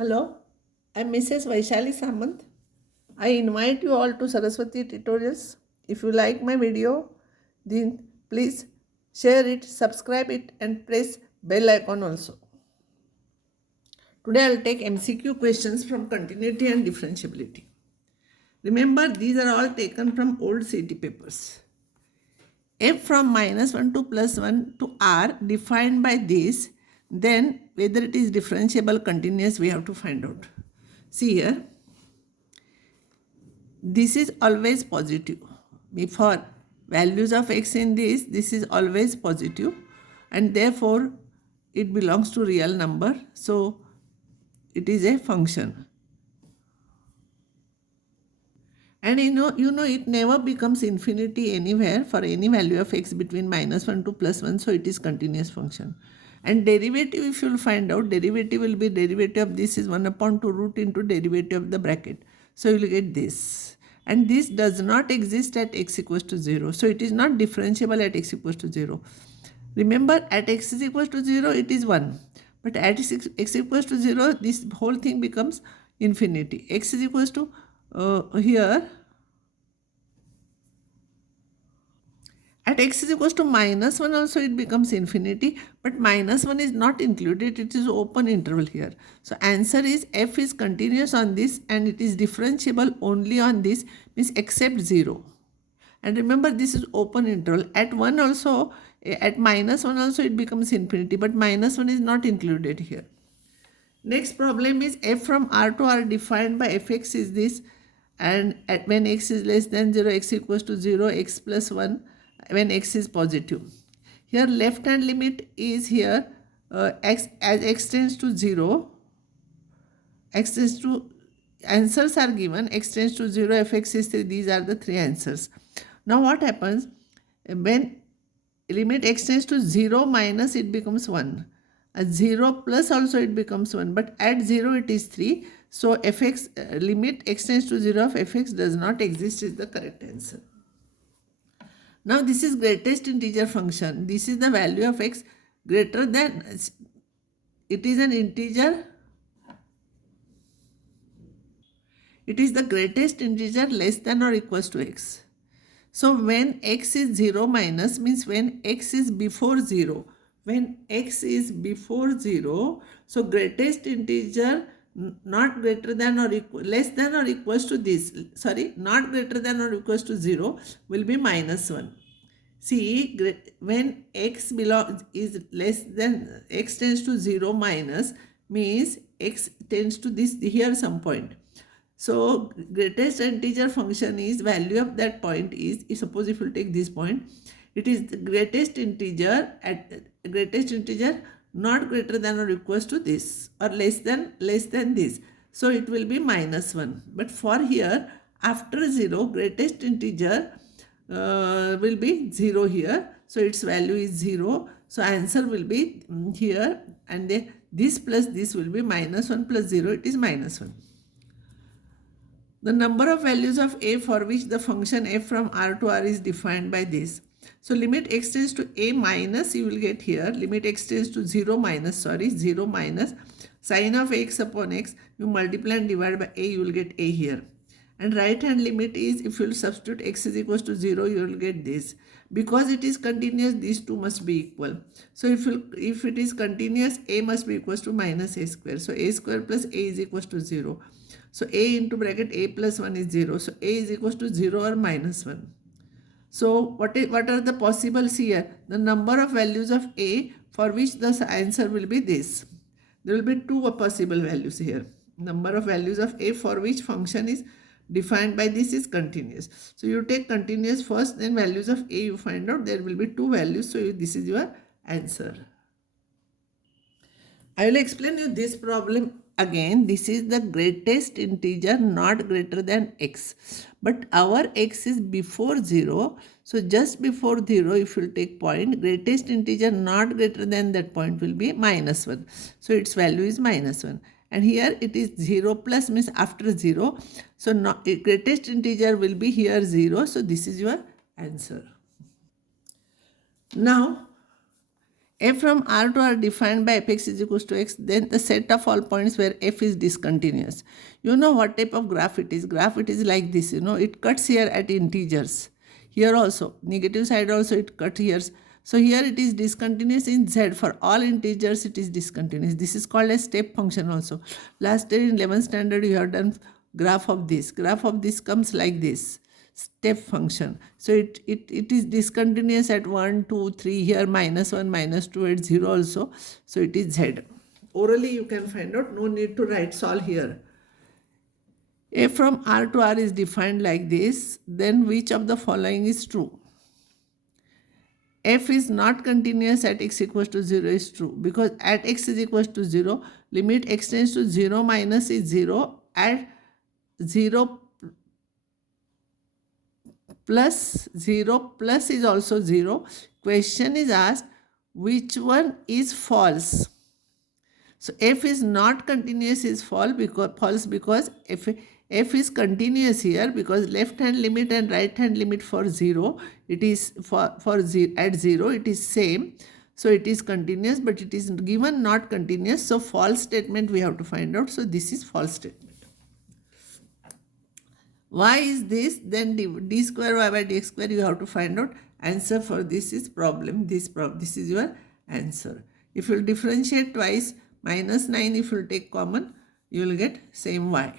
Hello, I'm Mrs. Vaishali Samant. I invite you all to Saraswati tutorials. If you like my video, then please share it, subscribe it and press bell icon also. Today I will take MCQ questions from continuity and differentiability. Remember, these are all taken from old CT papers. F from -1 to +1 to R defined by this, then whether it is differentiable continuous we have to find out. See here, this is always positive. Before values of x in this is always positive and therefore it belongs to real number. So it is a function. And you know it never becomes infinity anywhere for any value of x between -1 to +1. So it is continuous function. And derivative, if you will find out, derivative will be derivative of this is 1 upon 2 root into derivative of the bracket. So you will get this. And this does not exist at x equals to 0. So it is not differentiable at x equals to 0. Remember, at x is equals to 0, it is 1. But at x equals to 0, this whole thing becomes infinity. X is equals to here. At x is equals to -1 also it becomes infinity, but -1 is not included, it is open interval here. So answer is f is continuous on this and it is differentiable only on this, means except 0. And remember, this is open interval. At 1 also, at -1 also it becomes infinity, but -1 is not included here. Next problem is f from R to R defined by fx is this, and when x is less than 0, x equals to 0, x plus 1 when x is positive. Here left hand limit is here x as x tends to 0, x tends to, answers are given, x tends to 0, fx is 3, these are the three answers. Now what happens when limit x tends to 0 minus it becomes 1. At 0 plus also it becomes 1, but at 0 it is 3. So fx limit x tends to 0 of fx does not exist is the correct answer. Now this is greatest integer function. This is the value of x greater than, it is an integer, it is the greatest integer less than or equals to x. So when x is 0 minus means when x is before 0. When x is before 0, so greatest integer not greater than or equal, less than or equals to this, sorry, not greater than or equals to 0 will be -1. See, when x belongs is less than, x tends to 0 minus means x tends to this here some point. So greatest integer function is value of that point is, suppose if you take this point, it is the greatest integer not greater than or equals to this or less than this. So it will be -1. But for here after 0 greatest integer will be 0 here. So its value is 0. So answer will be here, and this plus this will be -1 plus 0, it is -1. The number of values of a for which the function f from R to R is defined by this. So limit x tends to a minus, you will get here, limit x tends to 0 minus, 0 minus sine of x upon x, you multiply and divide by a, you will get a here. And right hand limit is, if you will substitute x is equals to 0, you will get this. Because it is continuous, these two must be equal. So if it is continuous, a must be equals to minus a square. So a square plus a is equals to 0. So a into bracket a plus 1 is 0. So a is equals to 0 or -1. So what are the possibles here? The number of values of a for which the answer will be this. There will be two possible values here. Number of values of a for which function is defined by this is continuous. So you take continuous first, then values of a you find out, there will be two values. So this is your answer. I will explain you this problem again. This is the greatest integer not greater than x. But our x is before 0. So just before 0, if you take point, greatest integer not greater than that point will be -1. So its value is -1. And here it is 0 plus means after 0. So greatest integer will be here 0. So this is your answer. Now F from R to R defined by fx is equals to x, then the set of all points where f is discontinuous. You know what type of graph it is. Graph it is like this, it cuts here at integers. Here also, negative side also it cut here. So here it is discontinuous in z. For all integers it is discontinuous. This is called a step function also. Last year in 11th standard you have done graph of this. Graph of this comes like this. Step function. So it is discontinuous at 1, 2, 3, here -1, -2 at 0 also. So it is z. Orally you can find out, no need to write solve here. F from R to R is defined like this, then which of the following is true? F is not continuous at x equals to 0 is true, because at x is equals to 0, limit x tends to 0 minus is 0, at 0 plus 0 plus is also 0. Question is asked, which one is false? So f is not continuous is false because f is continuous here, because left hand limit and right hand limit for 0, it is for 0 at 0 it is same. So it is continuous, but it is given not continuous. So false statement we have to find out. So this is false statement. Why is this? Then d square y by dx square you have to find out. Answer for this is problem. This is your answer. If you differentiate twice, -9 if you take common, you will get same y.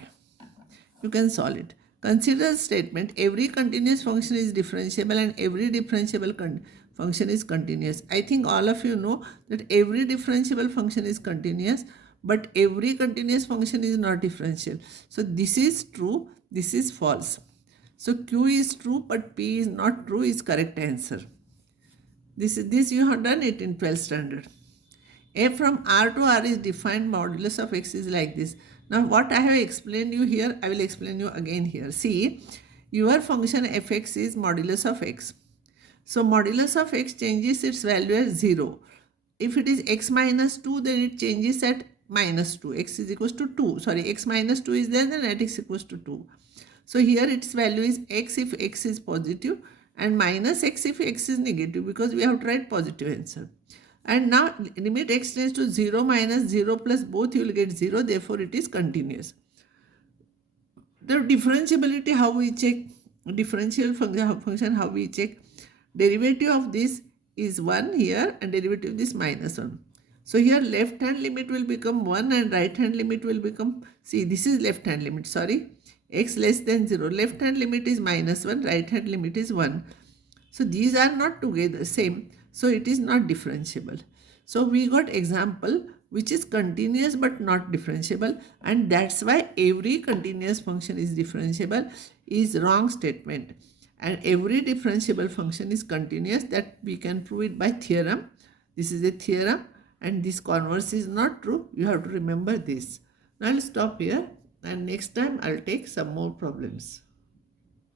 You can solve it. Consider the statement, every continuous function is differentiable and every differentiable function is continuous. I think all of you know that every differentiable function is continuous, but every continuous function is not differential. So this is true, this is false. So Q is true, but P is not true is correct answer. This you have done it in 12th standard. F from R to R is defined modulus of x is like this. Now what I have explained you here, I will explain you again here. See, your function fx is modulus of x. So modulus of x changes its value as 0. If it is x minus 2, then it changes at minus 2. X is equals to 2. Sorry, x minus 2 is there, then at x equals to 2. So here its value is x if x is positive and minus x if x is negative, because we have to write positive answer. And now limit x tends to 0 minus 0 plus both you will get 0. Therefore, it is continuous. The differentiability, how we check? Differential function, how we check? Derivative of this is 1 here and derivative of this -1. So here left hand limit will become 1 and right hand limit will become, see this is left hand limit, sorry, x less than 0. Left hand limit is -1, right hand limit is 1. So these are not together same. So it is not differentiable. So we got example which is continuous but not differentiable, and that's why every continuous function is differentiable is wrong statement, and every differentiable function is continuous. That we can prove it by theorem. This is a theorem and this converse is not true. You have to remember this. Now I'll stop here and next time I'll take some more problems.